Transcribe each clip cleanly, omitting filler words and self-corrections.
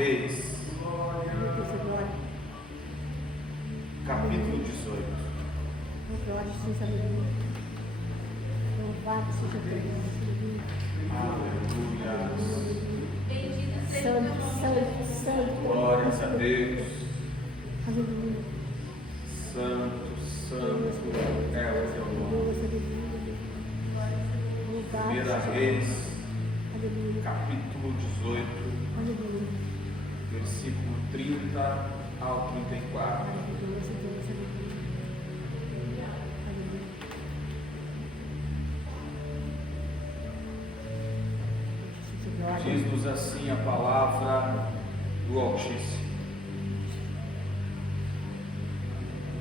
Reis, capítulo 18. Glória seja Deus. Louvado seja Deus. Aleluia. Santo, santo, santo. Glórias a Deus. Aleluia. Santo, santo é o teu nome. Primeira Reis, capítulo 18, versículo 30 ao 34. Diz-nos assim a palavra do Altíssimo.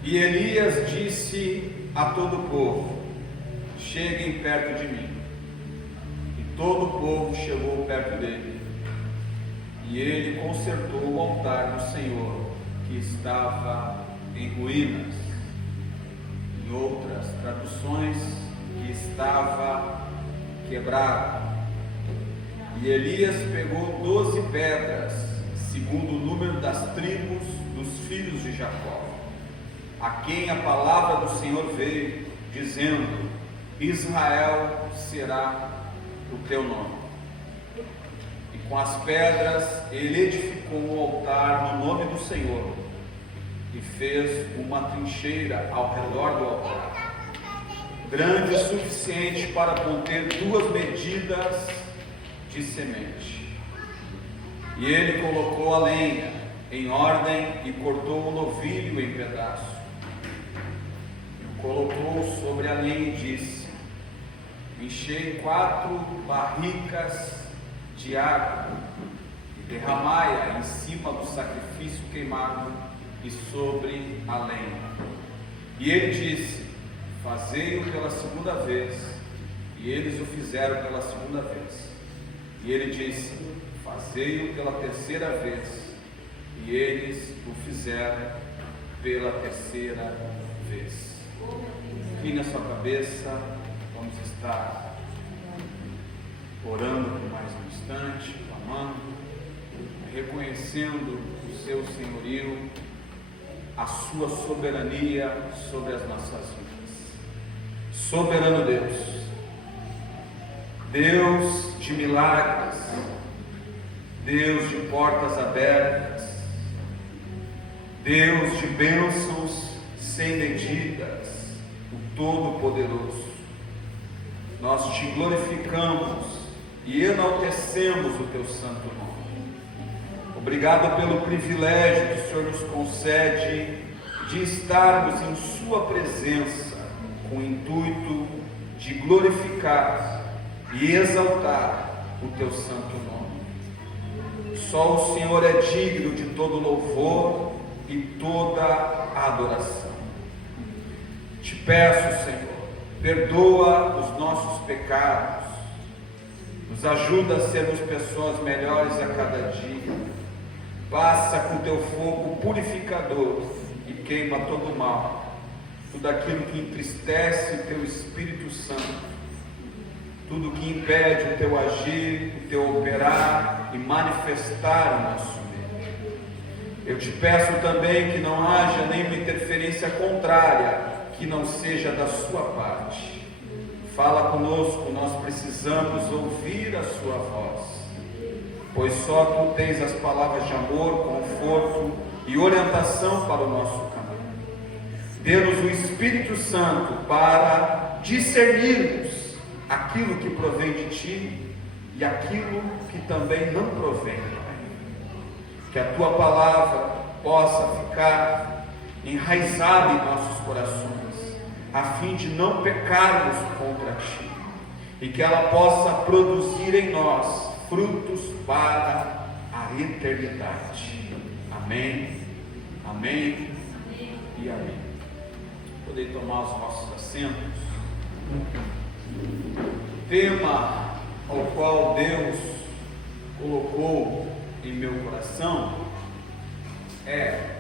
E Elias disse a todo o povo: cheguem perto de mim. E todo o povo chegou perto dele. E ele consertou o altar do Senhor, que estava em ruínas. Em outras traduções, que estava quebrado. E Elias pegou 12 pedras, segundo o número das tribos dos filhos de Jacó, a quem a palavra do Senhor veio, dizendo: Israel será o teu nome. E com as pedras ele edificou um altar no nome do Senhor, e fez uma trincheira ao redor do altar, grande o suficiente para conter 2 medidas de semente. E ele colocou a lenha em ordem e cortou o novilho em pedaços. E o colocou sobre a lenha e disse: enchei 4 barricas de água e derramai-a em cima do sacrifício queimado e sobre a lenha. E ele disse: fazei-o pela segunda vez. E eles o fizeram pela segunda vez. E ele disse: fazei-o pela terceira vez. E eles o fizeram pela terceira vez. Aqui na sua cabeça, vamos estar orando por mais um instante, clamando, reconhecendo o seu senhorio, a sua soberania sobre as nossas vidas. Soberano Deus, Deus de milagres, Deus de portas abertas, Deus de bênçãos sem medidas, o Todo-Poderoso, nós te glorificamos e enaltecemos o teu santo nome. Obrigado pelo privilégio que o Senhor nos concede de estarmos em sua presença com o intuito de glorificar e exaltar o teu santo nome. Só o Senhor é digno de todo louvor e toda adoração. Te peço, Senhor, perdoa os nossos pecados, nos ajuda a sermos pessoas melhores a cada dia. Passa com teu fogo purificador e queima todo o mal, tudo aquilo que entristece o teu Espírito Santo, tudo que impede o teu agir, o teu operar e manifestar o nosso meio. Eu te peço também que não haja nenhuma interferência contrária, que não seja da sua parte. Fala conosco, nós precisamos ouvir a sua voz, pois só tu tens as palavras de amor, conforto e orientação para o nosso caminho. Dê-nos o Espírito Santo para discernirmos aquilo que provém de ti e aquilo que também não provém. Que a tua palavra possa ficar enraizada em nossos corações, a fim de não pecarmos contra ti, e que ela possa produzir em nós frutos para a eternidade. Amém, amém e amém. Podem tomar os nossos assentos. O tema ao qual Deus colocou em meu coração é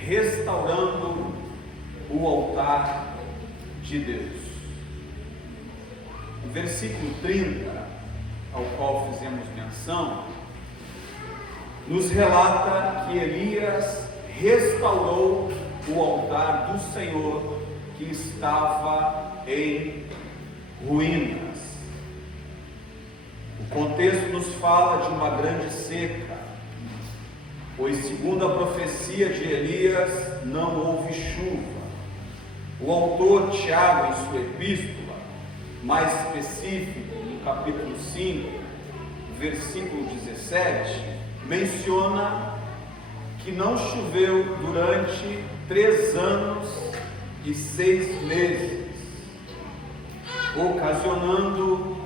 restaurando o altar de Deus. O versículo 30, ao qual fizemos menção, nos relata que Elias restaurou o altar do Senhor que estava em ruínas. O contexto nos fala de uma grande seca, pois segundo a profecia de Elias, não houve chuva. O autor Tiago, em sua epístola, mais específico, no capítulo 5, versículo 17, menciona que não choveu durante 3 anos e 6 meses, ocasionando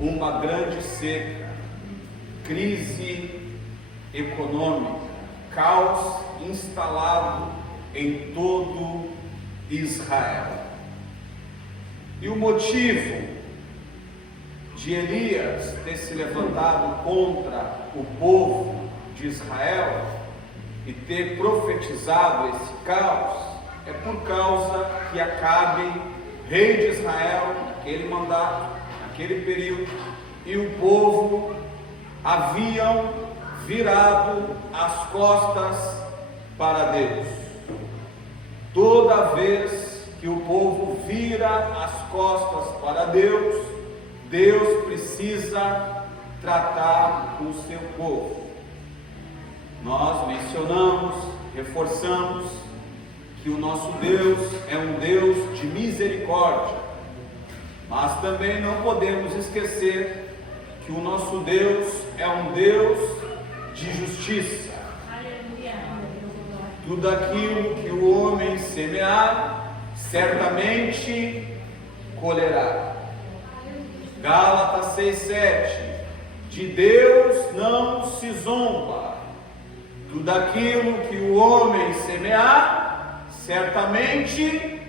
uma grande seca, crise econômica, caos instalado em todo Israel. E o motivo de Elias ter se levantado contra o povo de Israel e ter profetizado esse caos é por causa que Acabe, rei de Israel, naquele mandato, naquele período, e o povo haviam virado as costas para Deus. Toda vez que o povo vira as costas para Deus, Deus precisa tratar o seu povo. Nós mencionamos, reforçamos que o nosso Deus é um Deus de misericórdia, mas também não podemos esquecer que o nosso Deus é um Deus de justiça. Tudo aquilo que o homem semear, certamente colherá. Gálatas 6,7: de Deus não se zomba. Tudo aquilo que o homem semear, certamente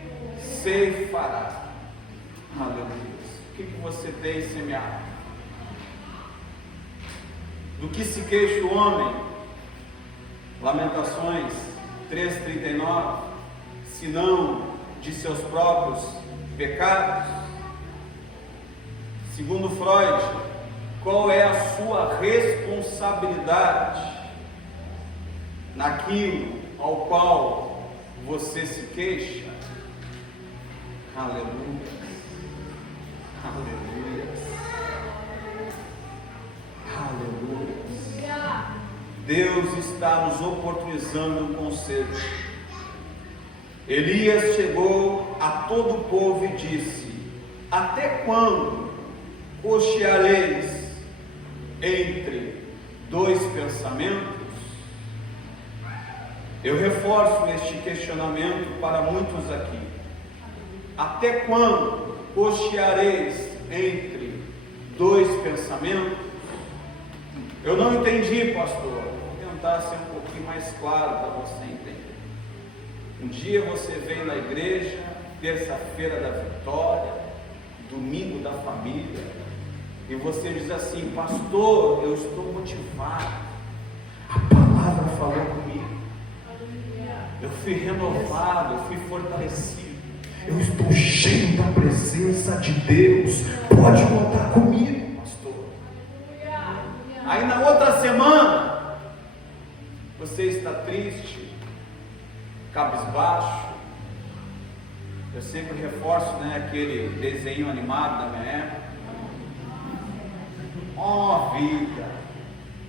ceifará. Aleluia. O que você tem semeado? Do que se queixa o homem? Lamentações 3,39: senão de seus próprios pecados. Segundo Freud, qual é a sua responsabilidade naquilo ao qual você se queixa? Aleluia, aleluia, aleluia. Deus está nos oportunizando um conselho. Elias chegou a todo o povo e disse: até quando cocheareis entre 2 pensamentos? Eu reforço este questionamento para muitos aqui. Até quando cocheareis entre 2 pensamentos? Eu não entendi, pastor. Vou tentar ser um pouquinho mais claro para você entender. Um dia você vem na igreja, terça-feira da vitória, domingo da família, e você diz assim: pastor, eu estou motivado, a palavra falou comigo, eu fui renovado, eu fui fortalecido, eu estou cheio da presença de Deus, pode contar comigo, pastor. Aí na outra semana você está triste, cabisbaixo. Eu sempre reforço, aquele desenho animado da minha época. Ó vida,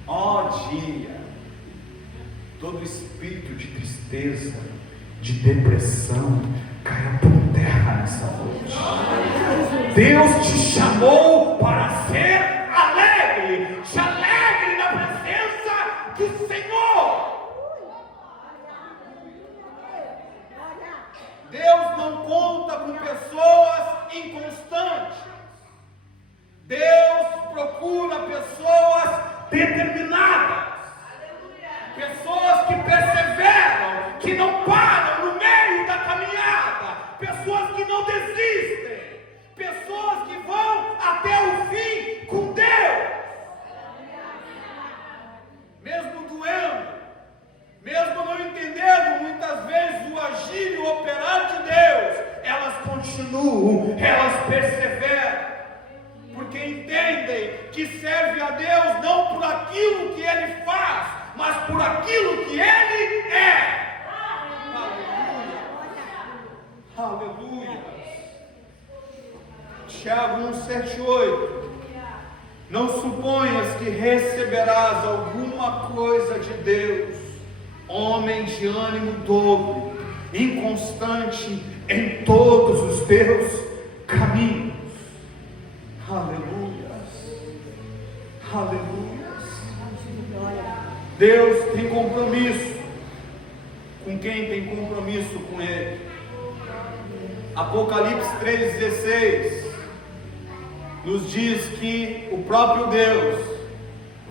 ó dia, todo espírito de tristeza, de depressão, caia por terra nessa noite. Deus te chamou para ser alegre, te alegre na presença do Senhor. Deus não conta com pessoas inconstantes. Deus procura pessoas determinadas, pessoas que perseveram, que não param no meio da caminhada, pessoas que não desistem, pessoas que vão até o fim com Deus, mesmo doendo, mesmo não entendendo muitas vezes o agir e o operar de Deus, elas continuam, elas perseveram, porque entendem que serve a Deus não por aquilo que Ele faz, mas por aquilo que Ele é. Aleluia. Aleluia. Tiago 1,7,8. Não suponhas que receberás alguma coisa de Deus, homem de ânimo dobre, inconstante em todos os teus caminhos. Aleluias. Aleluias. Deus tem compromisso com quem tem compromisso com Ele. Apocalipse 3,16 nos diz que o próprio Deus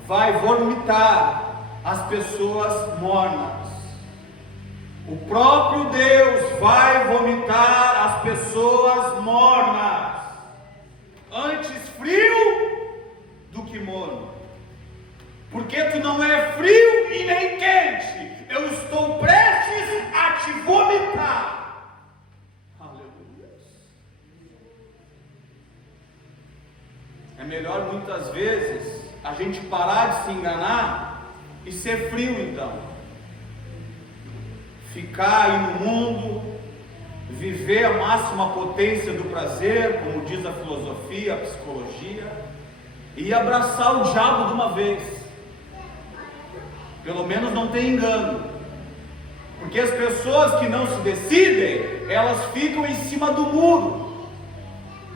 vai vomitar as pessoas mornas. O próprio Deus vai vomitar as pessoas mornas. Antes frio do que morno. Porque tu não é frio e nem quente. Eu estou prestes a te vomitar. É melhor muitas vezes a gente parar de se enganar e ser frio então. Ficar aí no mundo, viver a máxima potência do prazer, como diz a filosofia, a psicologia, e abraçar o diabo de uma vez. Pelo menos não tem engano. Porque as pessoas que não se decidem, elas ficam em cima do muro.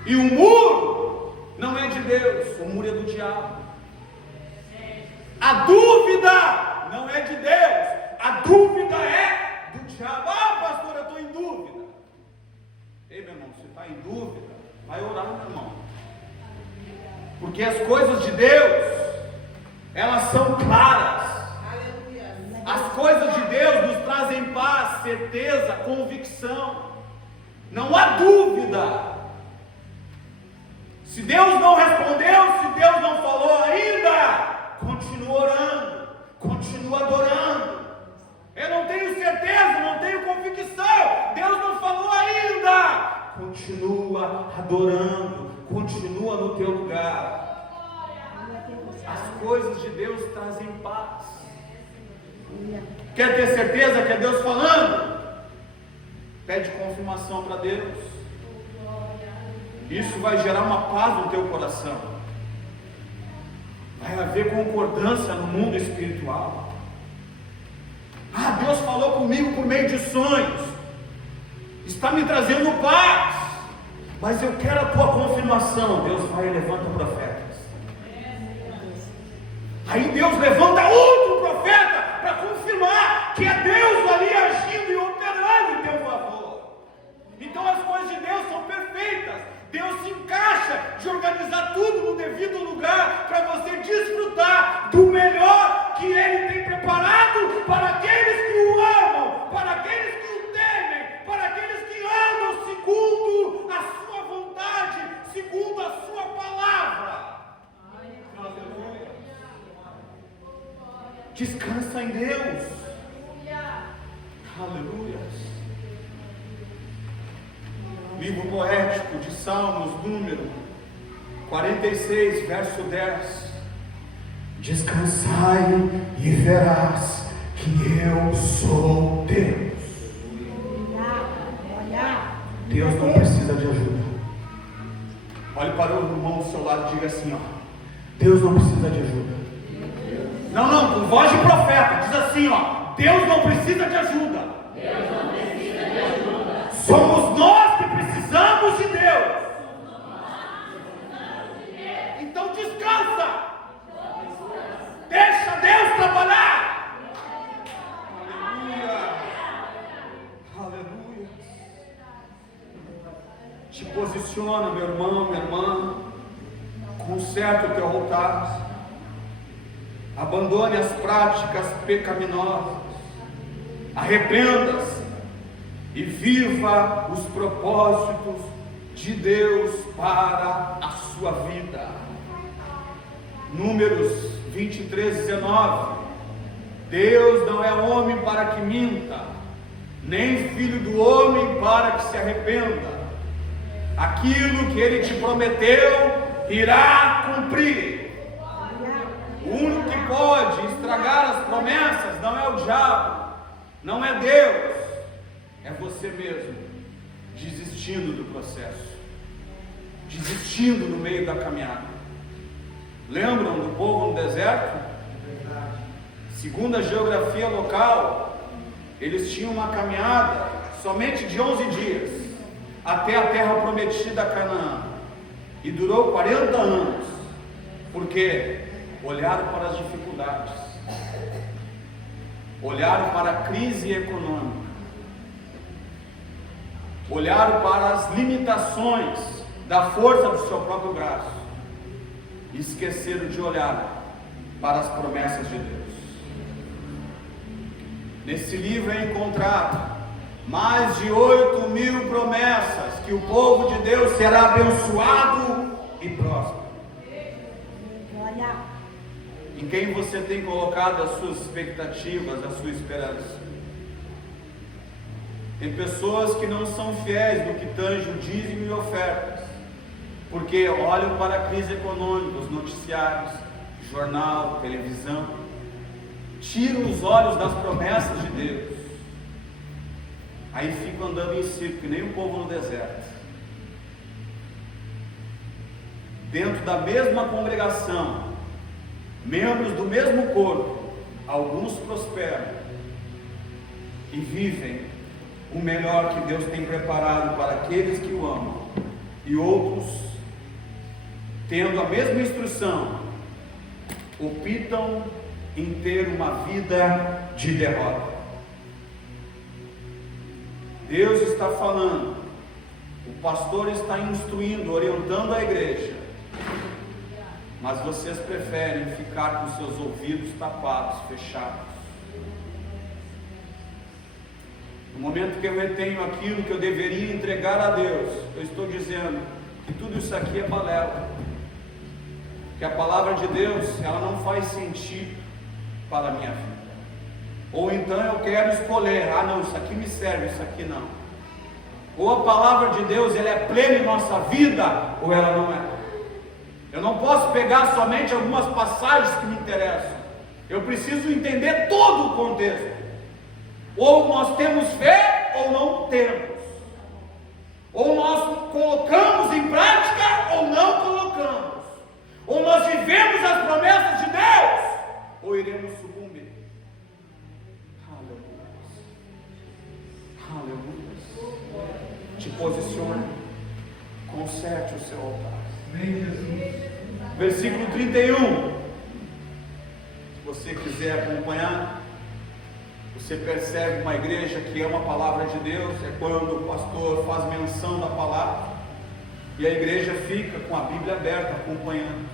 E o muro não é de Deus, o muro é do diabo. A dúvida não é de Deus, a dúvida é do diabo. Ah, pastor, eu estou em dúvida. Ei, meu irmão, você está em dúvida? Vai orar, meu irmão. Porque as coisas de Deus, elas são claras. As coisas de Deus nos trazem paz, certeza, convicção. Não há dúvida. Se Deus não respondeu, se Deus não falou ainda, continua orando, continua adorando. Eu não tenho certeza, não tenho convicção, Deus não falou ainda. Continua adorando, continua no teu lugar. As coisas de Deus trazem paz. Quer ter certeza que é Deus falando? Pede confirmação para Deus. Isso vai gerar uma paz no teu coração. Vai haver concordância no mundo espiritual. Ah, Deus falou comigo por meio de sonhos. Está me trazendo paz. Mas eu quero a tua confirmação. Deus vai e levanta profetas. Aí Deus levanta outro profeta para confirmar que é Deus ali agindo e operando em teu favor. Então as coisas de Deus são perfeitas. Deus se encaixa de organizar tudo no devido lugar para você desfrutar do melhor que Ele tem preparado para aqueles que o amam, para aqueles que o temem, para aqueles que andam segundo a sua vontade, segundo a sua palavra. Aleluia. Descansa em Deus. Aleluia. Livro poético de Salmos, número 46, verso 10. Descansai e verás que eu sou Deus. Deus não precisa de ajuda. Olhe para o irmão do seu lado e diga assim, ó: Deus não precisa de ajuda. Não, com voz de profeta, diz assim, ó: Deus não precisa de ajuda. Deus não precisa de ajuda. Somos nós que precisamos de Deus. Então descansa. Deixa Deus trabalhar. Aleluia. Aleluia. Te posiciona, meu irmão, minha irmã. Conserta o teu altar. Abandone as práticas pecaminosas. Arrependa-se e viva os propósitos de Deus para a sua vida. Números 23, 19. Deus não é homem para que minta, nem filho do homem para que se arrependa. Aquilo que Ele te prometeu, irá cumprir. O único que pode estragar as promessas não é o diabo, não é Deus, é você mesmo, desistindo do processo, desistindo no meio da caminhada. Lembram do povo no deserto? Segundo a geografia local, eles tinham uma caminhada somente de 11 dias até a terra prometida, Canaã, e durou 40 anos, porque olharam para as dificuldades, olharam para a crise econômica, olharam para as limitações da força do seu próprio braço e esqueceram de olhar para as promessas de Deus. Nesse livro é encontrado mais de 8.000 promessas que o povo de Deus será abençoado e próspero. Olha. Em quem você tem colocado as suas expectativas, a sua esperança? Tem pessoas que não são fiéis no que tange o dízimo e ofertas, porque olham para a crise econômica, os noticiários, jornal, televisão, tiram os olhos das promessas de Deus, aí ficam andando em círculo, que nem o povo no deserto. Dentro da mesma congregação, membros do mesmo corpo, alguns prosperam e vivem o melhor que Deus tem preparado para aqueles que o amam, e outros, tendo a mesma instrução, optam em ter uma vida de derrota. Deus está falando, o pastor está instruindo, orientando a igreja, mas vocês preferem ficar com seus ouvidos tapados, fechados. No momento que eu retenho aquilo que eu deveria entregar a Deus, eu estou dizendo que tudo isso aqui é balela, que a palavra de Deus, ela não faz sentido para a minha vida. Ou então eu quero escolher, não, isso aqui me serve, isso aqui não. Ou a palavra de Deus, ela é plena em nossa vida, ou ela não é. Eu não posso pegar somente algumas passagens que me interessam, eu preciso entender todo o contexto. Ou nós temos fé, ou não temos. Ou nós colocamos em prática, ou não colocamos. Ou nós vivemos as promessas de Deus, ou iremos sucumbir. Aleluia. Aleluia. Te posicione, conserte o seu altar. Versículo 31. Se você quiser acompanhar, você percebe uma igreja que ama a palavra de Deus, é quando o pastor faz menção da palavra, e a igreja fica com a Bíblia aberta, acompanhando.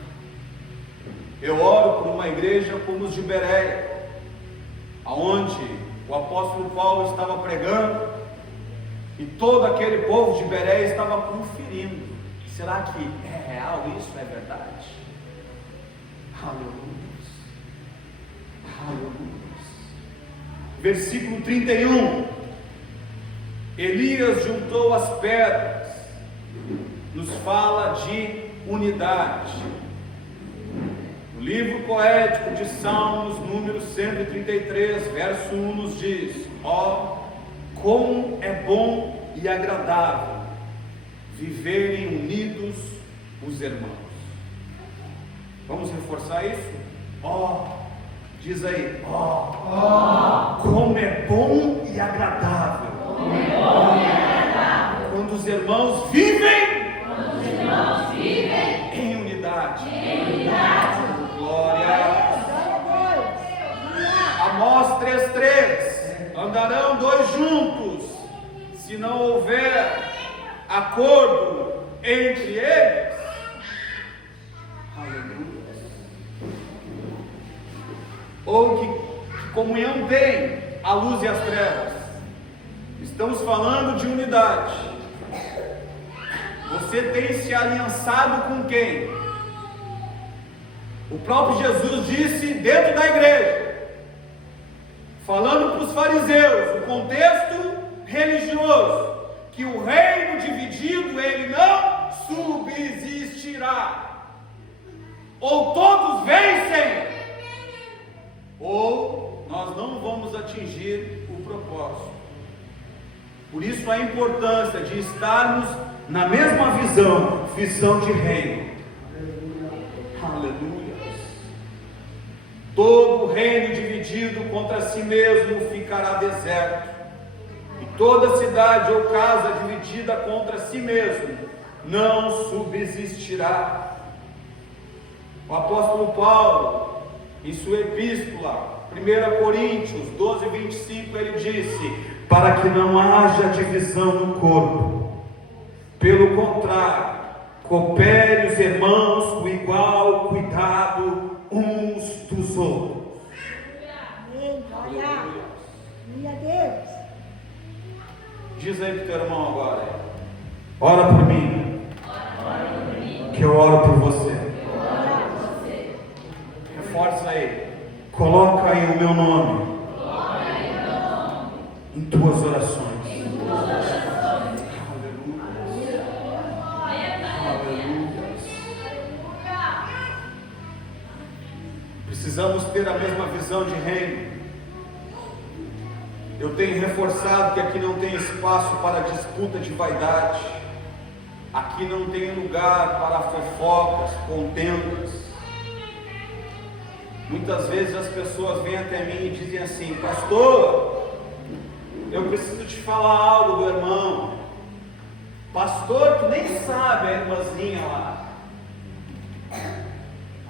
Eu oro por uma igreja como os de Bereia, aonde o apóstolo Paulo estava pregando, e todo aquele povo de Bereia estava conferindo, será que é real isso, é verdade? Aleluia. Aleluia. Versículo 31. Elias juntou as pedras, nos fala de unidade. O livro poético de Salmos, número 133, verso 1, nos diz: como é bom e agradável viverem unidos os irmãos. Vamos reforçar isso? Diz aí, como é bom e agradável. Quando os irmãos vivem em unidade. Glória. Amós 3:3. Andarão dois juntos, se não houver acordo entre eles. Aleluia. Ou que comunhão tem a luz e as trevas? Estamos falando de unidade. Você tem se aliançado com quem? O próprio Jesus disse dentro da igreja, falando para os fariseus, o contexto religioso, que o reino dividido ele não subsistirá. Ou todos vencem, ou nós não vamos atingir o propósito. Por isso a importância de estarmos na mesma visão de reino. Aleluia. Todo reino dividido contra si mesmo ficará deserto, e toda cidade ou casa dividida contra si mesmo não subsistirá. O apóstolo Paulo, em sua epístola, 1 Coríntios 12:25, ele disse: para que não haja divisão no corpo, pelo contrário, coopere os irmãos com igual cuidado uns dos outros. Amém. Glória. Glória a Deus. Diz aí para o teu irmão agora: ora por mim, que eu oro por você. Reforça aí, coloca aí o meu nome em tuas orações. Precisamos ter a mesma visão de reino. Eu tenho reforçado que aqui não tem espaço para disputa de vaidade, aqui não tem lugar para fofocas, contendas. Muitas vezes as pessoas vêm até mim e dizem assim: pastor, eu preciso te falar algo do irmão. Pastor, tu nem sabe a irmãzinha lá.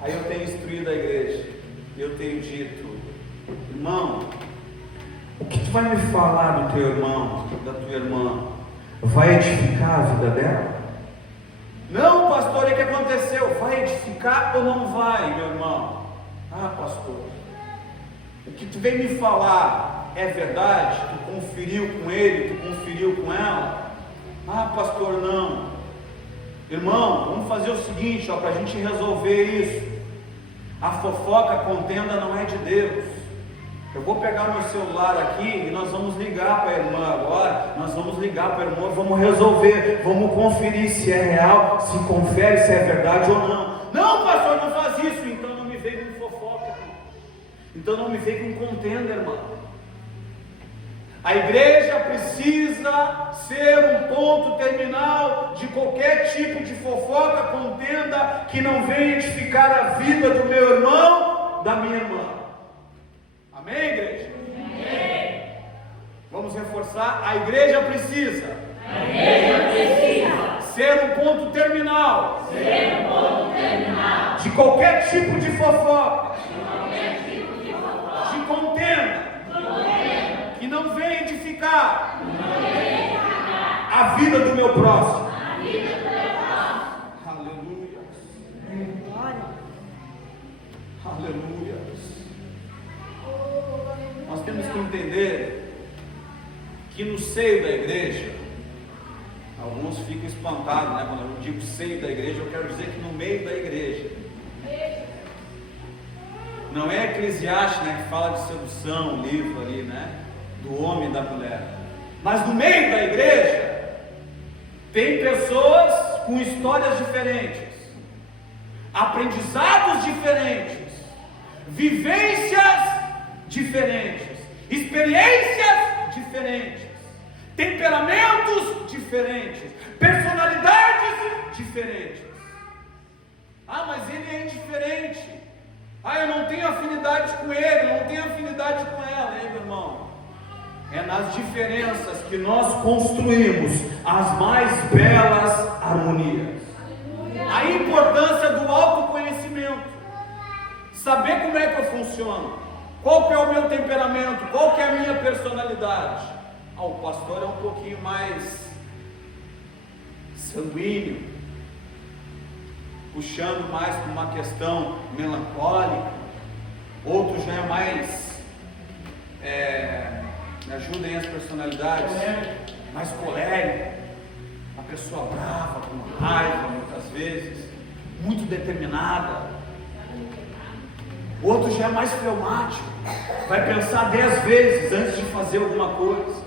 Aí eu tenho instruído a igreja, eu tenho dito: irmão, o que tu vai me falar do teu irmão, da tua irmã, vai edificar a vida dela? Não, pastor, o que aconteceu? Vai edificar ou não vai, meu irmão? Ah, pastor, o que tu vem me falar é verdade? Tu conferiu com ele, tu conferiu com ela? Ah, pastor, não. Irmão, vamos fazer o seguinte, para a gente resolver isso. A fofoca, a contenda não é de Deus. Eu vou pegar meu celular aqui e nós vamos ligar para a irmã agora. Nós vamos ligar para a irmã, vamos resolver, vamos conferir se é real, se confere se é verdade ou não. Não, pastor, não faz isso. Então não me veio com fofoca, então não me veio com contenda, irmão. A igreja precisa ser um ponto terminal de qualquer tipo de fofoca, contenda que não venha edificar a vida do meu irmão, da minha irmã. Amém, igreja? Amém. Vamos reforçar: a igreja precisa. Ser um ponto terminal. De qualquer tipo de fofoca. De contenda. Que não venha edificar a vida do meu próximo. Aleluia. Aleluia. Nós temos que entender que no seio da igreja, alguns ficam espantados, né? Quando eu digo seio da igreja, eu quero dizer que no meio da igreja. Não é Eclesiastes, né, que fala de sedução, o livro ali, né, do homem e da mulher. Mas no meio da igreja tem pessoas com histórias diferentes, aprendizados diferentes, vivências diferentes, experiências diferentes, temperamentos diferentes, personalidades diferentes. Ah, mas ele é indiferente. Ah, eu não tenho afinidade com ele, não tenho afinidade com ela. Ei, meu irmão, é nas diferenças que nós construímos as mais belas harmonias. A importância do autoconhecimento, saber como é que eu funciono, qual que é o meu temperamento, qual que é a minha personalidade. Ah, o pastor é um pouquinho mais sanguíneo, puxando mais para uma questão melancólica. Outro já é mais, me ajudem as personalidades, mais colérico, uma pessoa brava, com raiva muitas vezes, muito determinada. Outro já é mais fleumático, vai pensar 10 vezes antes de fazer alguma coisa,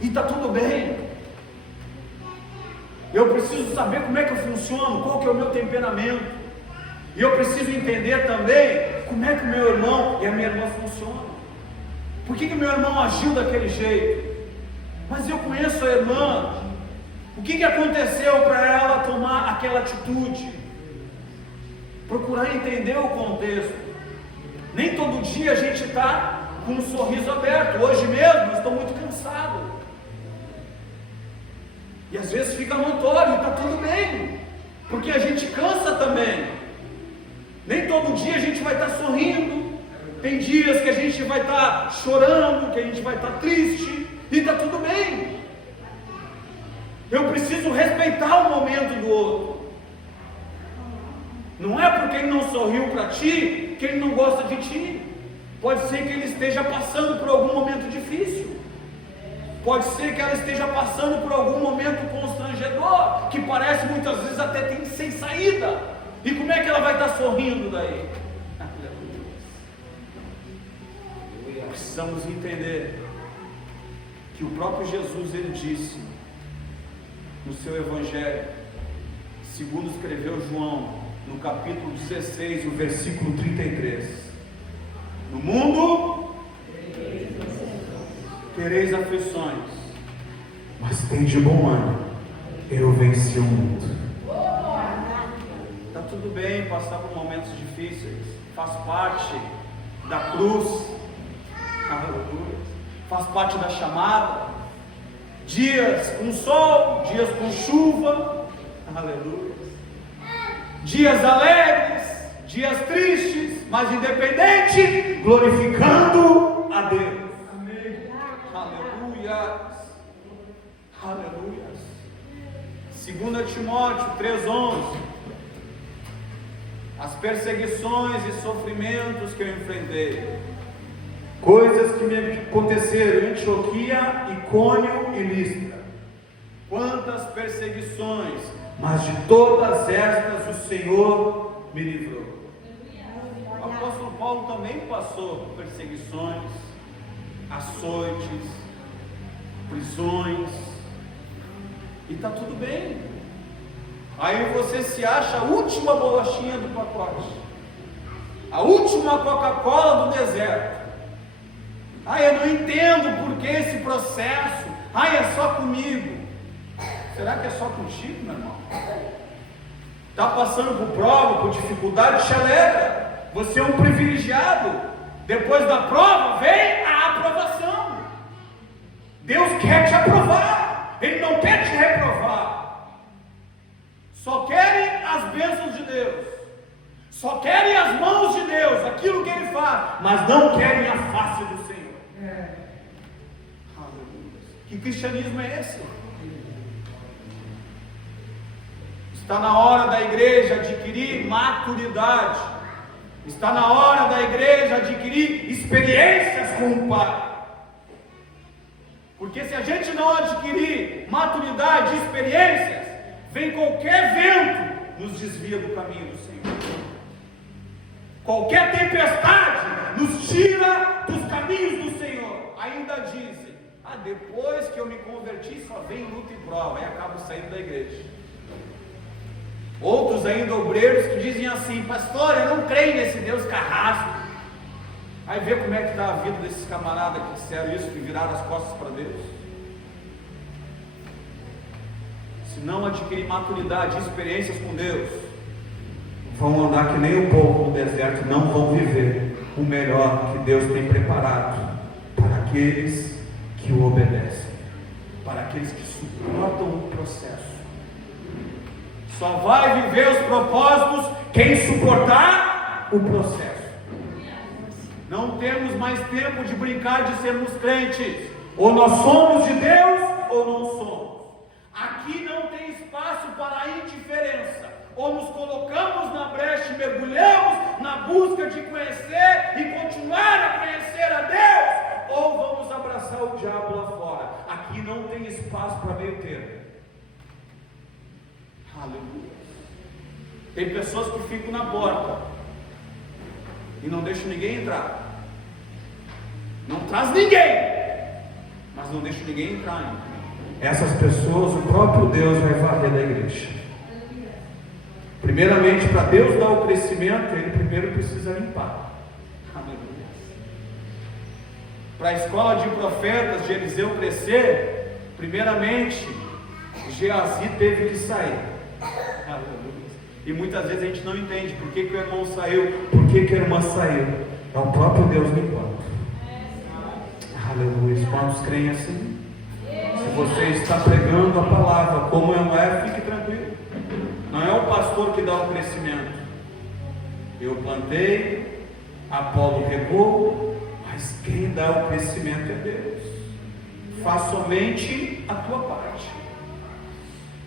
e está tudo bem. Eu preciso saber como é que eu funciono, qual que é o meu temperamento, e eu preciso entender também como é que o meu irmão e a minha irmã funcionam. Por que meu irmão agiu daquele jeito? Mas eu conheço a irmã. O que aconteceu para ela tomar aquela atitude? Procurar entender o contexto. Nem todo dia a gente está com um sorriso aberto. Hoje mesmo eu estou muito cansado. E às vezes fica notório, está tudo bem. Porque a gente cansa também. Nem todo dia a gente vai estar sorrindo. Tem dias que a gente vai estar chorando, que a gente vai estar triste. E está tudo bem. Eu preciso respeitar o momento do outro. Não é porque ele não sorriu para ti, que ele não gosta de ti. Pode ser que ele esteja passando por algum momento difícil. Pode ser que ela esteja passando por algum momento constrangedor, que parece muitas vezes até tem sem saída. E como é que ela vai estar sorrindo daí? Precisamos entender que o próprio Jesus, ele disse no seu evangelho, segundo escreveu João, no capítulo 16, o versículo 33: no mundo tereis aflições, mas tende bom ânimo, eu venci o mundo. Está tudo bem passar por momentos difíceis, faz parte da cruz, faz parte da chamada. Dias com sol, dias com chuva, aleluia. Dias alegres, dias tristes, mas independente, glorificando a Deus. Amém. Aleluia. Aleluia. 2 Timóteo 3:11. As perseguições e sofrimentos que eu enfrentei, coisas que me aconteceram em Antioquia, Icônio e Listra. Quantas perseguições, mas de todas estas o Senhor me livrou. O apóstolo Paulo também passou por perseguições, açoites, prisões, e está tudo bem. Aí você se acha a última bolachinha do pacote, a última Coca-Cola do deserto. Eu não entendo por que esse processo. É só comigo. Será que é só contigo, meu irmão? Está passando por prova, por dificuldade, te alegra. Você é um privilegiado. Depois da prova vem a aprovação. Deus quer te aprovar. Ele não quer te reprovar. Só querem as bênçãos de Deus. Só querem as mãos de Deus, aquilo que Ele faz, mas não querem a face do Senhor. Que cristianismo é esse? Está na hora da igreja adquirir maturidade. Está na hora da igreja adquirir experiências com o Pai. Porque se a gente não adquirir maturidade e experiências, vem qualquer vento, nos desvia do caminho do Senhor. Qualquer tempestade nos tira dos caminhos do Senhor. Ainda dizem: depois que eu me converti só vem luta e prova, e acabo saindo da igreja. Outros ainda obreiros que dizem assim: pastor, eu não creio nesse Deus carrasco. Aí vê como é que está a vida desses camaradas que disseram isso, que viraram as costas para Deus. Se não adquirir maturidade e experiências com Deus, vão andar que nem o povo no deserto, não vão viver o melhor que Deus tem preparado para aqueles que o obedecem, para aqueles que suportam o processo. Só vai viver os propósitos quem suportar o processo. Não temos mais tempo de brincar de sermos crentes. Ou nós somos de Deus ou não somos. Aqui não tem espaço para a indiferença. Ou nos colocamos na brecha e mergulhamos na busca de conhecer e continuar a conhecer a Deus, ou vamos abraçar o diabo lá fora. Aqui não tem espaço para meio termo. Aleluia. Tem pessoas que ficam na porta e não deixam ninguém entrar. Não traz ninguém, mas não deixa ninguém entrar ainda. Essas pessoas o próprio Deus vai varrer da igreja. Primeiramente, para Deus dar o crescimento, Ele primeiro precisa limpar. Aleluia. para a escola de profetas de Eliseu crescer, primeiramente, Geazi teve que sair. E muitas vezes a gente não entende por que o irmão saiu, por que a irmã saiu. É o próprio Deus limpando. Aleluia. Quantos creem assim? Se você está pregando a palavra como ela é, fique tranquilo. Não é o pastor que dá o crescimento. Eu plantei, Apolo regou, mas quem dá o crescimento é Deus. Faz somente a tua parte.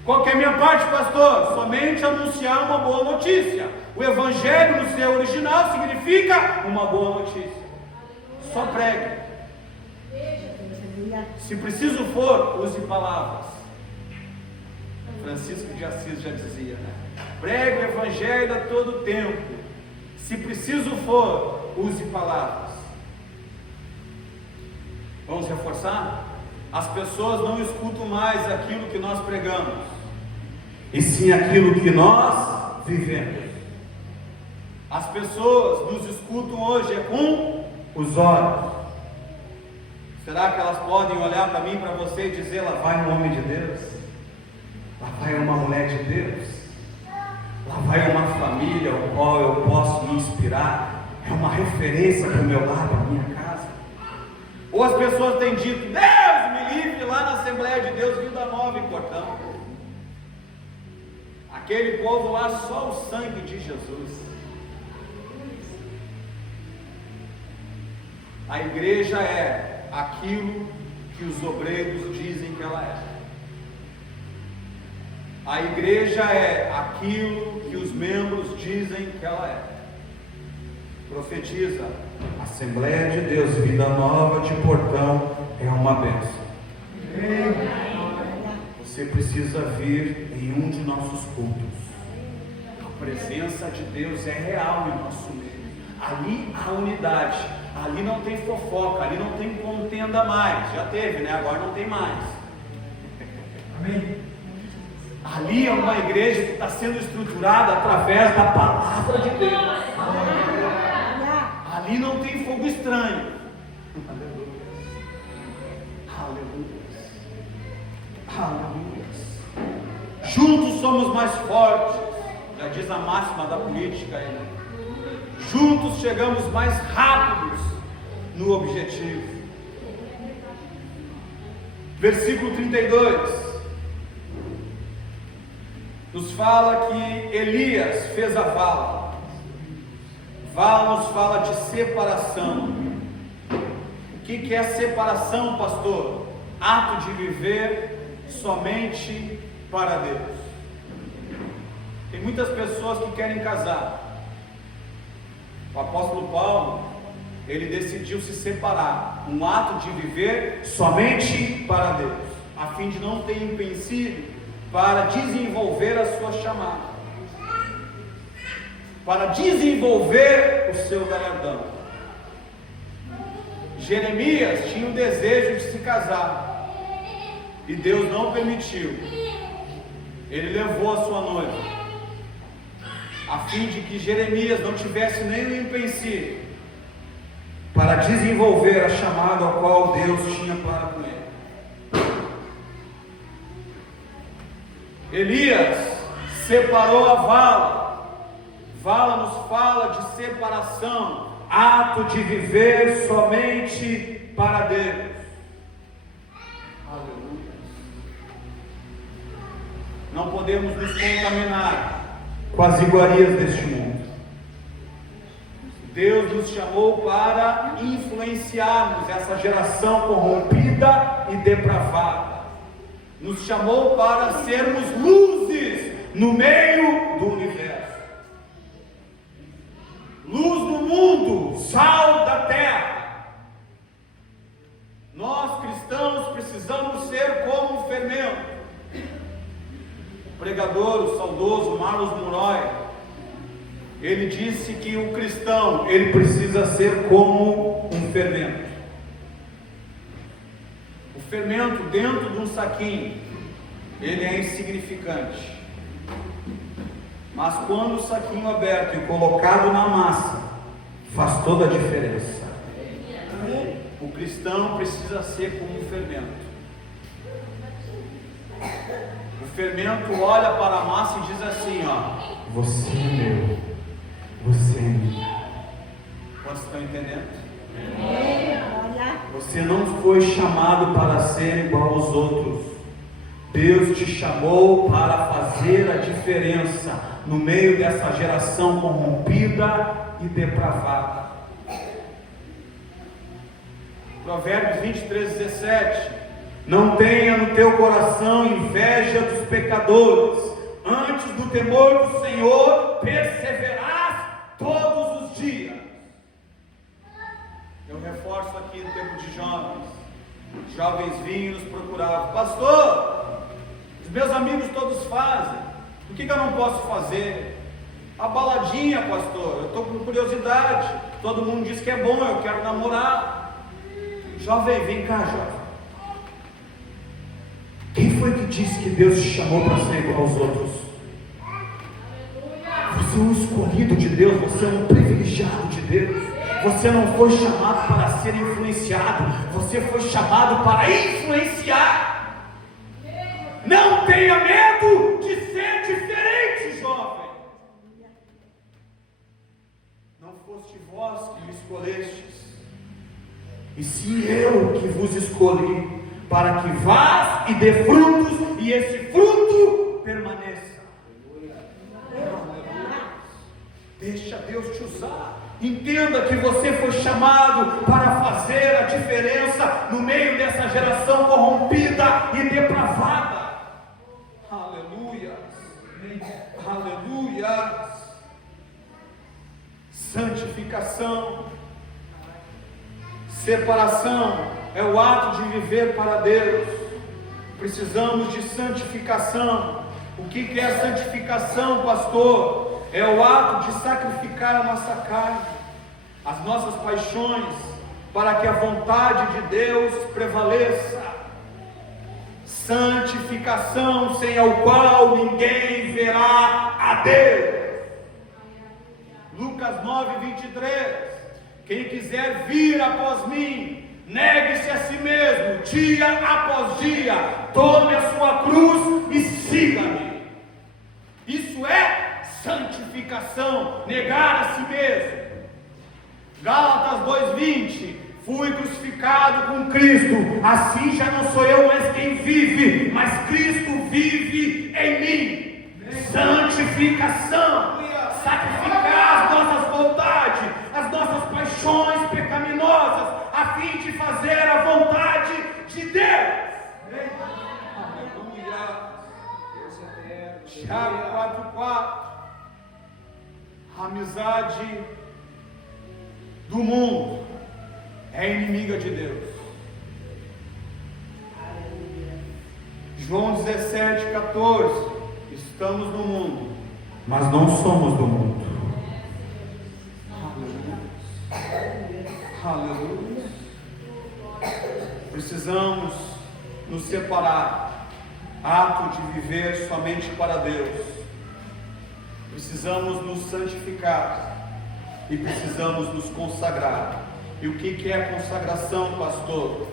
Qual que é a minha parte, pastor? Somente anunciar uma boa notícia. O evangelho no seu original significa uma boa notícia. Só pregue. Se preciso for, use palavras. Francisco de Assis já dizia, né? Pregue o evangelho a todo tempo. Se preciso for, use palavras. Vamos reforçar? As pessoas não escutam mais aquilo que nós pregamos, e sim aquilo que nós vivemos. As pessoas nos escutam hoje com os olhos. Será que elas podem olhar para mim, para você e dizer: lá vai um homem de Deus, lá vai uma mulher de Deus, lá vai uma família ao qual eu posso me inspirar, é uma referência para o meu lar, para a minha casa? Ou as pessoas têm dito: Deus me livre, lá na Assembleia de Deus, Vida Nova em Cortão, aquele povo lá, só o sangue de Jesus. A igreja é aquilo que os obreiros dizem que ela é. A igreja é aquilo que os membros dizem que ela é. Profetiza: Assembleia de Deus, Vida Nova de Portão é uma bênção. Você precisa vir em um de nossos cultos. A presença de Deus é real em nosso meio. Ali há unidade, ali não tem fofoca, ali não tem contenda mais. Já teve, né? Agora não tem mais. Amém? Ali é uma igreja que está sendo estruturada através da palavra de Deus. Ali não tem fogo estranho. Aleluia. Aleluia. Juntos somos mais fortes. Já diz a máxima da política aí, né? Juntos chegamos mais rápidos no objetivo. Versículo 32 nos fala que Elias fez a vala. Vala nos fala de separação. O que é separação, pastor? Ato de viver somente para Deus. Tem muitas pessoas que querem casar. O apóstolo Paulo, ele decidiu se separar, um ato de viver somente para Deus, a fim de não ter empecilho para desenvolver a sua chamada, para desenvolver o seu galardão. Jeremias tinha o desejo de se casar, e Deus não permitiu. Ele levou a sua noiva, a fim de que Jeremias não tivesse nenhum empecilho para desenvolver a chamada ao qual Deus tinha para com ele. Elias separou a vala. Vala nos fala de separação, ato de viver somente para Deus. Aleluia. Não podemos nos contaminar com as iguarias deste mundo. Deus nos chamou para influenciarmos essa geração corrompida e depravada. Nos chamou para sermos luzes no meio do universo. Luz no mundo, sal da terra. Nós cristãos precisamos ser como um fermento. O pregador, o saudoso Marlos Monroy, ele disse que o cristão, ele precisa ser como um fermento. O fermento dentro de um saquinho, ele é insignificante. Mas quando o saquinho aberto e colocado na massa, faz toda a diferença. O cristão precisa ser como um fermento. O fermento olha para a massa e diz assim, ó: você é meu, você é minha. Vocês estão entendendo? Você não foi chamado para ser igual aos outros. Deus te chamou para fazer a diferença no meio dessa geração corrompida e depravada. Provérbios 23:17: não tenha no teu coração inveja dos pecadores, antes do temor do Senhor perseverarás todos os dias. Eu reforço aqui no tempo de jovens. Jovens vinham e nos procuravam: pastor, os meus amigos todos fazem, o que eu não posso fazer? A baladinha, pastor, eu estou com curiosidade, todo mundo diz que é bom, eu quero namorar. Jovem, vem cá, jovem. Quem foi que disse que Deus te chamou para ser igual aos outros? Você é um escolhido de Deus, você é um privilegiado de Deus. Você não foi chamado para ser influenciado, você foi chamado para influenciar. Não tenha medo de ser diferente, jovem. Não foste vós que me escolhestes, e sim eu que vos escolhi, para que vás e dê frutos, e esse fruto permaneça. Deixa Deus te usar. Entenda que você foi chamado para fazer a diferença no meio dessa geração corrompida e depravada. Aleluia, aleluia. Santificação, separação é o ato de viver para Deus. Precisamos de santificação. O que é santificação, pastor? É o ato de sacrificar a nossa carne, as nossas paixões, para que a vontade de Deus prevaleça. Santificação, sem a qual ninguém verá a Deus. Lucas 9:23: quem quiser vir após mim, negue-se a si mesmo, dia após dia, tome a sua cruz e siga-me. Isso é santificação, negar a si mesmo. Gálatas 2:20: fui crucificado com Cristo, assim já não sou eu mais quem vive, mas Cristo vive em mim. Santificação, sacrificar as nossas vontades, as nossas paixões pecaminosas, a fim de fazer a vontade de Deus. Aleluia. Tiago 4:4: a amizade do mundo é inimiga de Deus. João 17:14: estamos no mundo, mas não somos do mundo. Aleluia. Aleluia. Precisamos nos separar, ato de viver somente para Deus. Precisamos nos santificar e precisamos nos consagrar. E o que é consagração, pastor?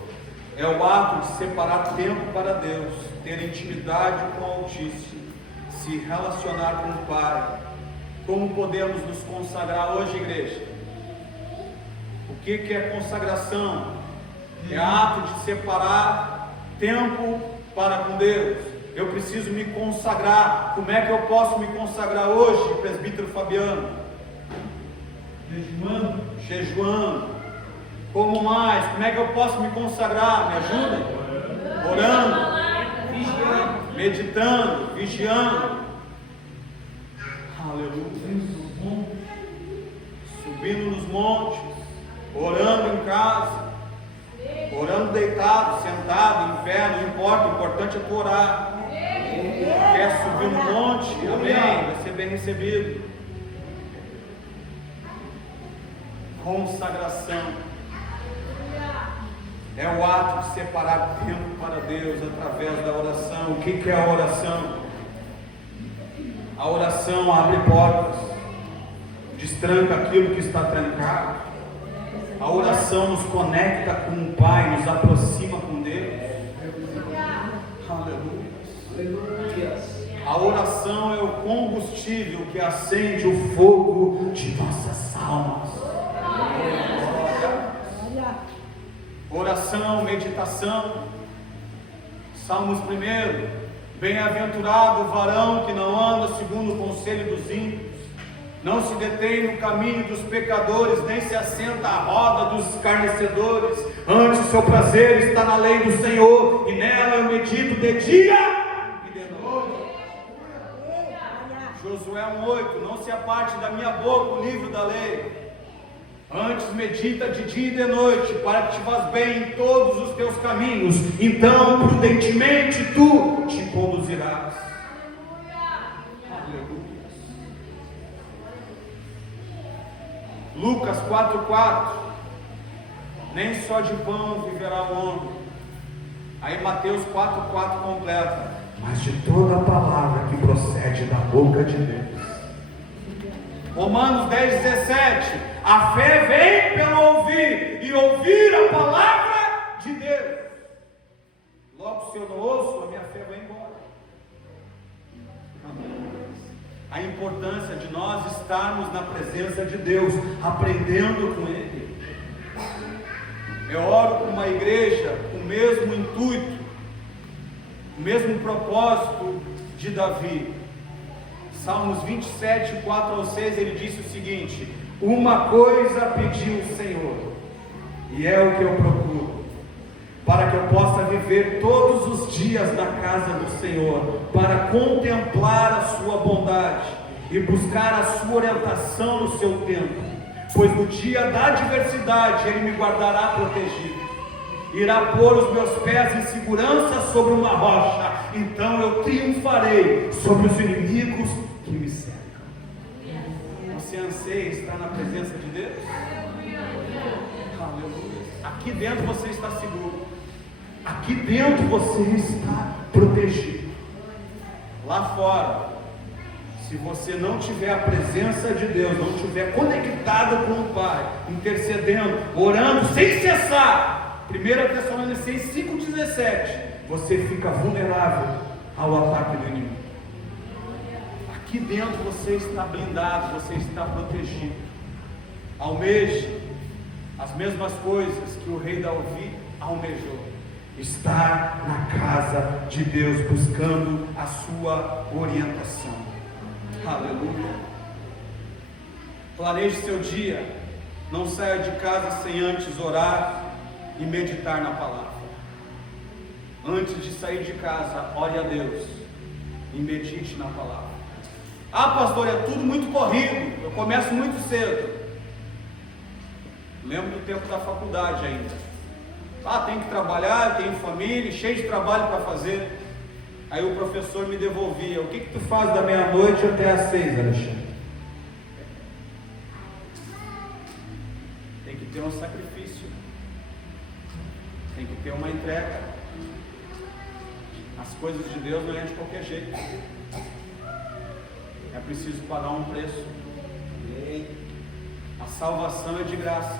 É o ato de separar tempo para Deus, ter intimidade com o Altíssimo, se relacionar com o Pai. Como podemos nos consagrar hoje, igreja? O que é consagração? É ato de separar tempo para com Deus. Eu preciso me consagrar. Como é que eu posso me consagrar hoje, presbítero Fabiano? Jejuando. Como mais? Como é que eu posso me consagrar? Me ajudem? Orando, vigiando, meditando, vigiando. Aleluia. Subindo nos montes, orando em casa, orando deitado, sentado, em pé, não importa, o importante é tu orar. Quer subir no monte? Amém, vai ser bem recebido. Consagração é o ato de separar tempo para Deus através da oração. O que é a oração? A oração abre portas, destranca aquilo que está trancado. A oração nos conecta com o Pai, nos aproxima com Deus. Aleluia. A oração é o combustível que acende o fogo de nossas almas. Oração, meditação. Salmos 1. Bem-aventurado o varão que não anda segundo o conselho dos ímpios, não se detém no caminho dos pecadores, nem se assenta à roda dos escarnecedores. Antes o seu prazer está na lei do Senhor, e nela eu medito de dia e de noite. Josué 1:8. Não se aparte da minha boca o livro da lei, antes medita de dia e de noite, para que te vás bem em todos os teus caminhos, então prudentemente tu te conduzirás. Aleluia. Lucas 4:4. Nem só de pão viverá o homem. Aí Mateus 4:4 completa: mas de toda a palavra que procede da boca de Deus. Romanos 10:17. A fé vem pelo ouvir, e ouvir a palavra de Deus. Logo, se eu não ouço, a minha fé vai embora. A importância de nós estarmos na presença de Deus, aprendendo com Ele. Eu oro por uma igreja com o mesmo intuito, o mesmo propósito de Davi. Salmos 27, 4-6, ele disse o seguinte: uma coisa pediu o Senhor, e é o que eu procuro, para que eu possa viver todos os dias na casa do Senhor, para contemplar a sua bondade e buscar a sua orientação no seu tempo, pois no dia da adversidade Ele me guardará protegido, irá pôr os meus pés em segurança sobre uma rocha, então eu triunfarei sobre os inimigos que me cercam. Você anseia estar na presença de Deus? Aleluia. Aqui dentro você está seguro. Aqui dentro você está protegido. Lá fora, se você não tiver a presença de Deus, não estiver conectado com o Pai, intercedendo, orando sem cessar, 1 Tessalonicenses 5,17, você fica vulnerável ao ataque do inimigo. Aqui dentro você está blindado, você está protegido. Almeje as mesmas coisas que o rei Davi almejou: estar na casa de Deus, buscando a sua orientação. Aleluia. Planeje seu dia. Não saia de casa sem antes orar e meditar na palavra. Antes de sair de casa, ore a Deus e medite na palavra. Ah, pastor, é tudo muito corrido, eu começo muito cedo. Lembro do tempo da faculdade ainda. Ah, tem que trabalhar, tenho família, cheio de trabalho para fazer. Aí o professor me devolvia: o que tu faz da meia-noite até às 6, Alexandre? Tem que ter um sacrifício, tem que ter uma entrega. As coisas de Deus não é de qualquer jeito. É preciso pagar um preço. A salvação é de graça,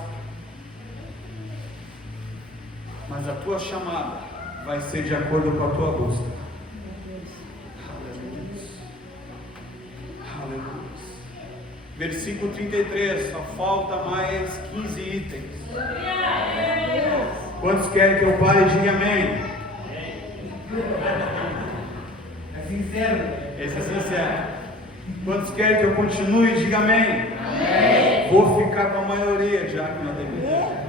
mas a tua chamada vai ser de acordo com a tua busca. Aleluia. Aleluia. Versículo 33, só falta mais 15 itens. Quantos querem que eu pare e diga amém? É sincero. Esse é sincero. Quantos querem que eu continue? Diga amém. Amém. Vou ficar com a maioria, já que não deveria.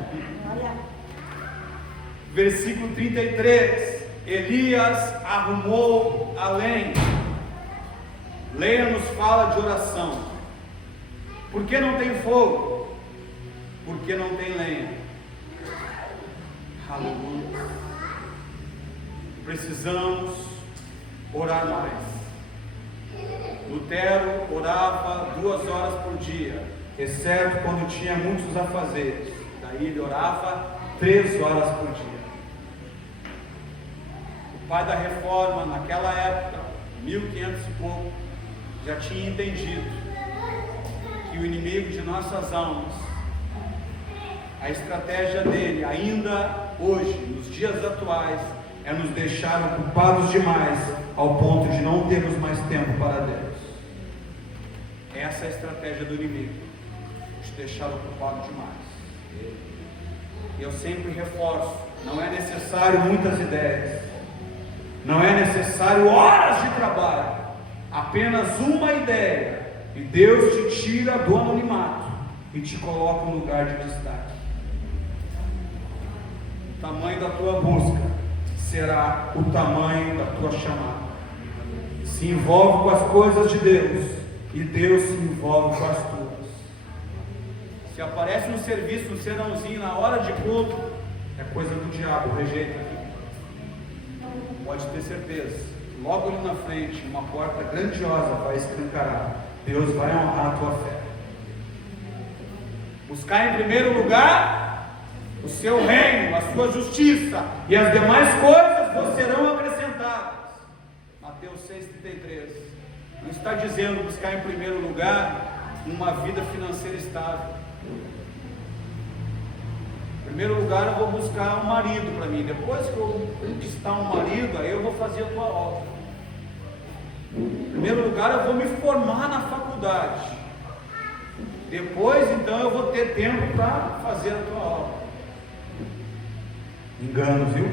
Versículo 33. Elias arrumou a lenha. Lenha nos fala de oração. Por que não tem fogo? Porque não tem lenha. Aleluia. Precisamos orar mais. Lutero orava 2 horas por dia, exceto quando tinha muitos afazeres. Daí ele orava 3 horas por dia. O pai da reforma, naquela época, 1500 e pouco, já tinha entendido que o inimigo de nossas almas A estratégia dele, ainda hoje, nos dias atuais, é nos deixar ocupados demais, ao ponto de não termos mais tempo para Deus. Essa é a estratégia do inimigo, te deixar ocupado demais. E eu sempre reforço, não é necessário muitas ideias, não é necessário horas de trabalho, apenas uma ideia, e Deus te tira do anonimato e te coloca em um lugar de destaque. O tamanho da tua busca será o tamanho da tua chamada. Se envolve com as coisas de Deus, e Deus se envolve com as tuas. Se aparece um serviço, um serãozinho na hora de culto, é coisa do diabo, rejeita. Pode ter certeza, logo ali na frente, uma porta grandiosa vai escancarar. Deus vai honrar a tua fé. Buscar em primeiro lugar o seu reino, a sua justiça, e as demais coisas vos serão acrescentadas. Mateus 6,33. Não está dizendo buscar em primeiro lugar uma vida financeira estável. Em primeiro lugar, eu vou buscar um marido para mim. Depois que eu conquistar um marido, aí eu vou fazer a tua obra. Em primeiro lugar, eu vou me formar na faculdade. Depois, então, eu vou ter tempo para fazer a tua obra. Engano, viu?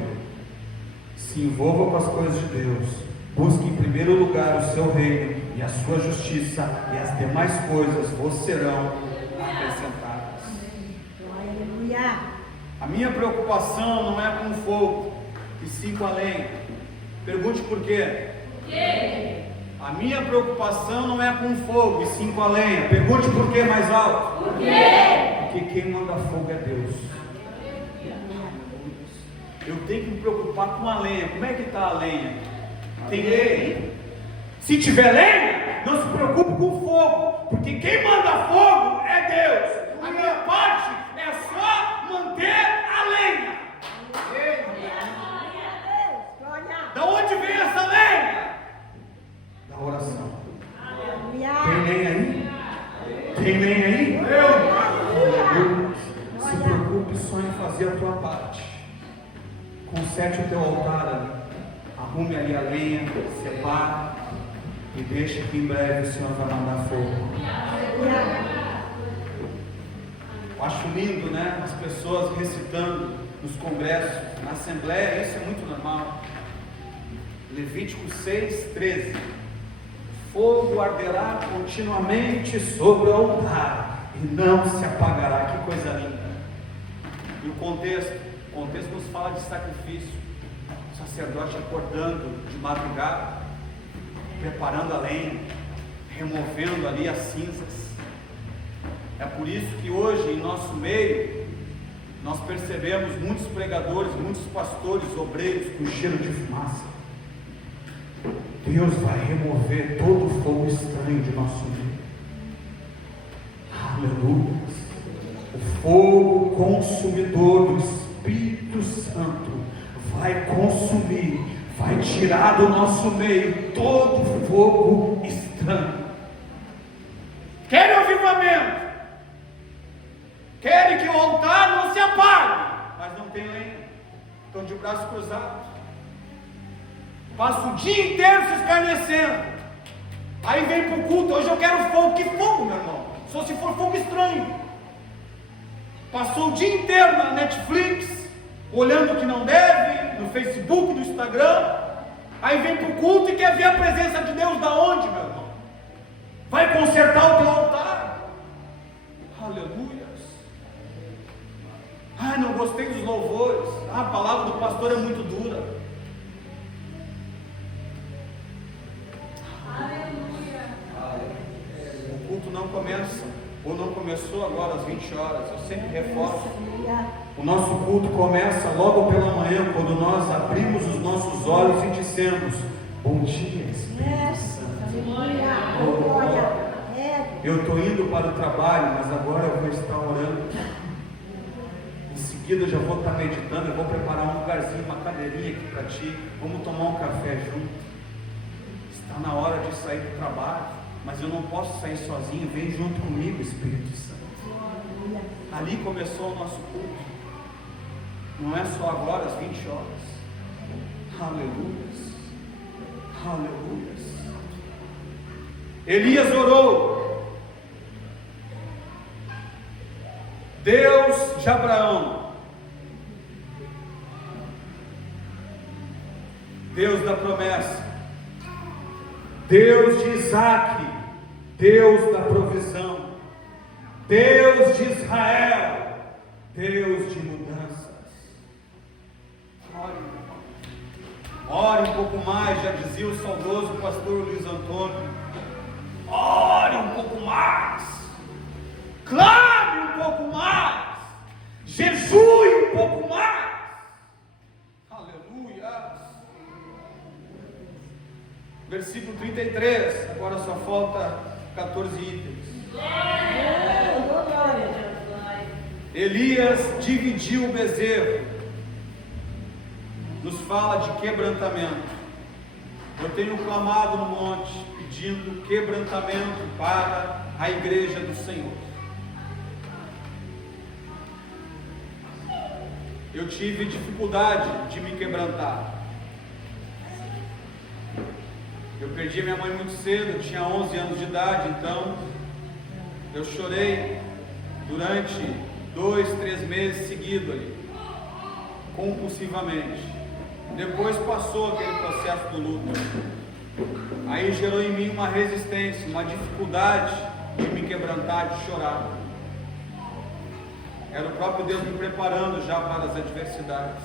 Se envolva com as coisas de Deus. Busque em primeiro lugar o seu reino e a sua justiça, e as demais coisas vos serão acrescentadas. Aleluia. A minha preocupação não é com o fogo, e sim com a lenha. Pergunte por quê? A minha preocupação não é com o fogo, e sim com a lenha. Pergunte por quê mais alto? Por quê? Porque quem manda fogo é Deus. Eu tenho que me preocupar com a lenha. Como é que está a lenha? Tem lenha? Se tiver lenha, não se preocupe com o fogo, porque quem manda fogo é Deus. A minha parte é só manter a lenha. Da onde vem essa lenha? Da oração. Tem lenha aí? Tem lenha aí? Se preocupe só em fazer a tua parte. Conserte o teu altar ali, arrume ali a lenha, separe e deixe que em breve o Senhor vai mandar fogo. Eu acho lindo, né? As pessoas recitando nos congressos, na assembleia, isso é muito normal. Levítico 6:13. Fogo arderá continuamente sobre o altar e não se apagará. Que coisa linda. E o contexto nos fala de sacrifício. O sacerdote acordando de madrugada, preparando a lenha, removendo ali as cinzas. É por isso que hoje em nosso meio nós percebemos muitos pregadores, muitos pastores, obreiros com cheiro de fumaça. Deus vai remover todo o fogo estranho de nosso meio. Aleluia. O fogo consumidor do Espírito Santo vai consumir, vai tirar do nosso meio todo o fogo estranho. Querem avivamento? Querem que o altar não se apague, mas não tem lenha, estão de braços cruzados, passa o dia inteiro se escarnecendo, aí vem para o culto. Hoje eu quero fogo. Que fogo, meu irmão? Só se for fogo estranho. Passou o dia inteiro na Netflix, olhando o que não deve, no Facebook, no Instagram, aí vem para o culto e quer ver a presença de Deus. Da onde, meu irmão? Vai consertar o teu altar? Aleluia. Ai, não gostei dos louvores. A palavra do pastor é muito dura. Aleluia. O culto não começa, ou não começou agora às 20 horas. Eu sempre reforço. O nosso culto começa logo pela manhã, quando nós abrimos os nossos olhos e dissemos: bom dia, Espírito Santo. Eu estou indo para o trabalho, mas agora eu vou estar orando. Em seguida eu já vou estar meditando. Eu vou preparar um lugarzinho, uma cadeirinha aqui para ti. Vamos tomar um café junto. Está na hora de sair do trabalho, mas eu não posso sair sozinho. Vem junto comigo, Espírito Santo. Ali começou o nosso culto. Não é só agora, às 20 horas. Aleluias. Aleluias. Elias orou. Deus de Abraão, Deus da promessa, Deus de Isaac, Deus da provisão, Deus de Israel, Deus de mudanças. Ore um pouco mais, já dizia o saudoso pastor Luiz Antônio. Ore um pouco mais, clame um pouco mais, jejue um pouco mais. Aleluia. Versículo 33, agora só falta 14 itens. Elias dividiu o bezerro. Nos fala de quebrantamento. Eu tenho clamado no monte, pedindo quebrantamento para a igreja do Senhor. Eu tive dificuldade de me quebrantar. Eu perdi minha mãe muito cedo, eu tinha 11 anos de idade, então eu chorei durante 2, 3 meses seguidos ali, compulsivamente. Depois passou aquele processo do luto. Aí gerou em mim uma resistência, uma dificuldade de me quebrantar, de chorar. Era o próprio Deus me preparando já para as adversidades.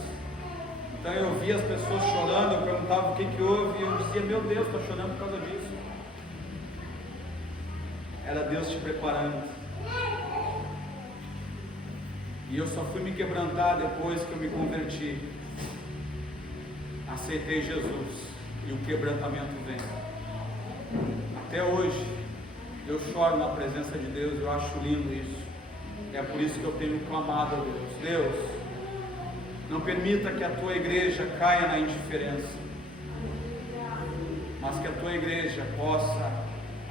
Então eu via as pessoas chorando, eu perguntava o que houve, e eu dizia, meu Deus, estou chorando por causa disso. Era Deus te preparando. E eu só fui me quebrantar depois que eu me converti. Aceitei Jesus e o quebrantamento vem. Até hoje eu choro na presença de Deus, eu acho lindo isso. É por isso que eu tenho clamado a Deus. Deus, não permita que a tua igreja caia na indiferença, mas que a tua igreja possa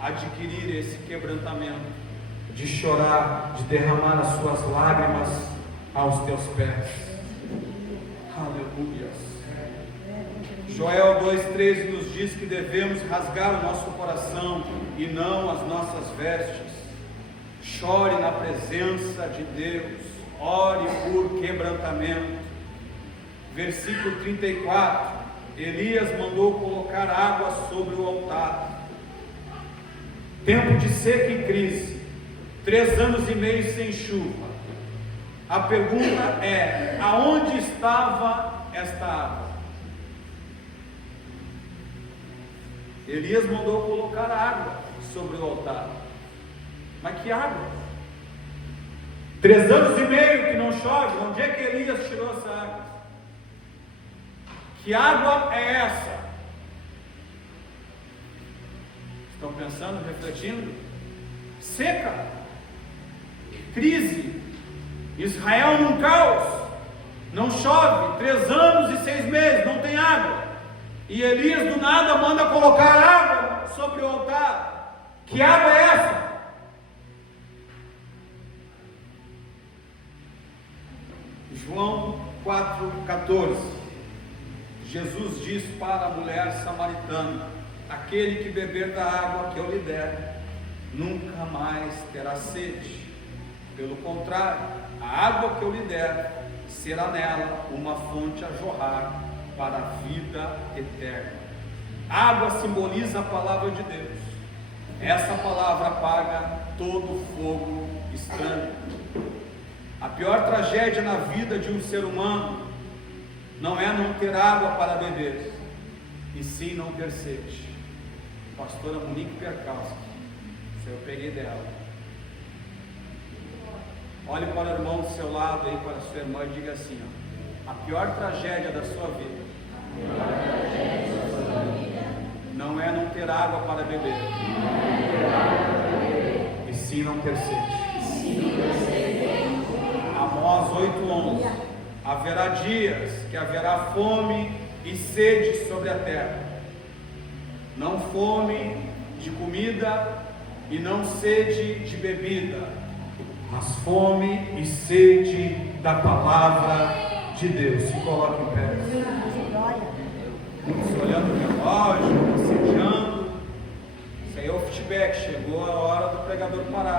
adquirir esse quebrantamento, de chorar, de derramar as suas lágrimas aos teus pés. Aleluia. Joel 2,13 nos diz que devemos rasgar o nosso coração e não as nossas vestes. Chore na presença de Deus, ore por quebrantamento. Versículo 34, Elias mandou colocar água sobre o altar. Tempo de seca e crise, 3 anos e meio sem chuva. A pergunta é, aonde estava esta água? Elias mandou colocar água sobre o altar. Mas que água? 3 anos e meio que não chove. Onde é que Elias tirou essa água? Que água é essa? Estão pensando, refletindo? Seca, crise, Israel num caos, não chove, 3 anos e 6 meses, não tem água. E Elias do nada manda colocar água sobre o altar. Que água é essa? João 4,14. Jesus diz para a mulher samaritana: aquele que beber da água que eu lhe der, nunca mais terá sede. Pelo contrário, a água que eu lhe der será nela uma fonte a jorrar para a vida eterna. Água simboliza a palavra de Deus. Essa palavra apaga todo fogo estranho. A pior tragédia na vida de um ser humano não é não ter água para beber, e sim não ter sede. Pastora Monique Perkowski, eu peguei dela. Olhe para o irmão do seu lado aí, para a sua irmã, e diga assim: ó, a pior tragédia da sua vida não é não ter água para beber, e sim não ter sede. Amós 8,11. Haverá dias que haverá fome e sede sobre a terra, não fome de comida e não sede de bebida, mas fome e sede da palavra de Deus. Se coloque em pé. Glória. Muitos olhando o relógio, assediando. Isso aí é o feedback. Chegou a hora do pregador parar.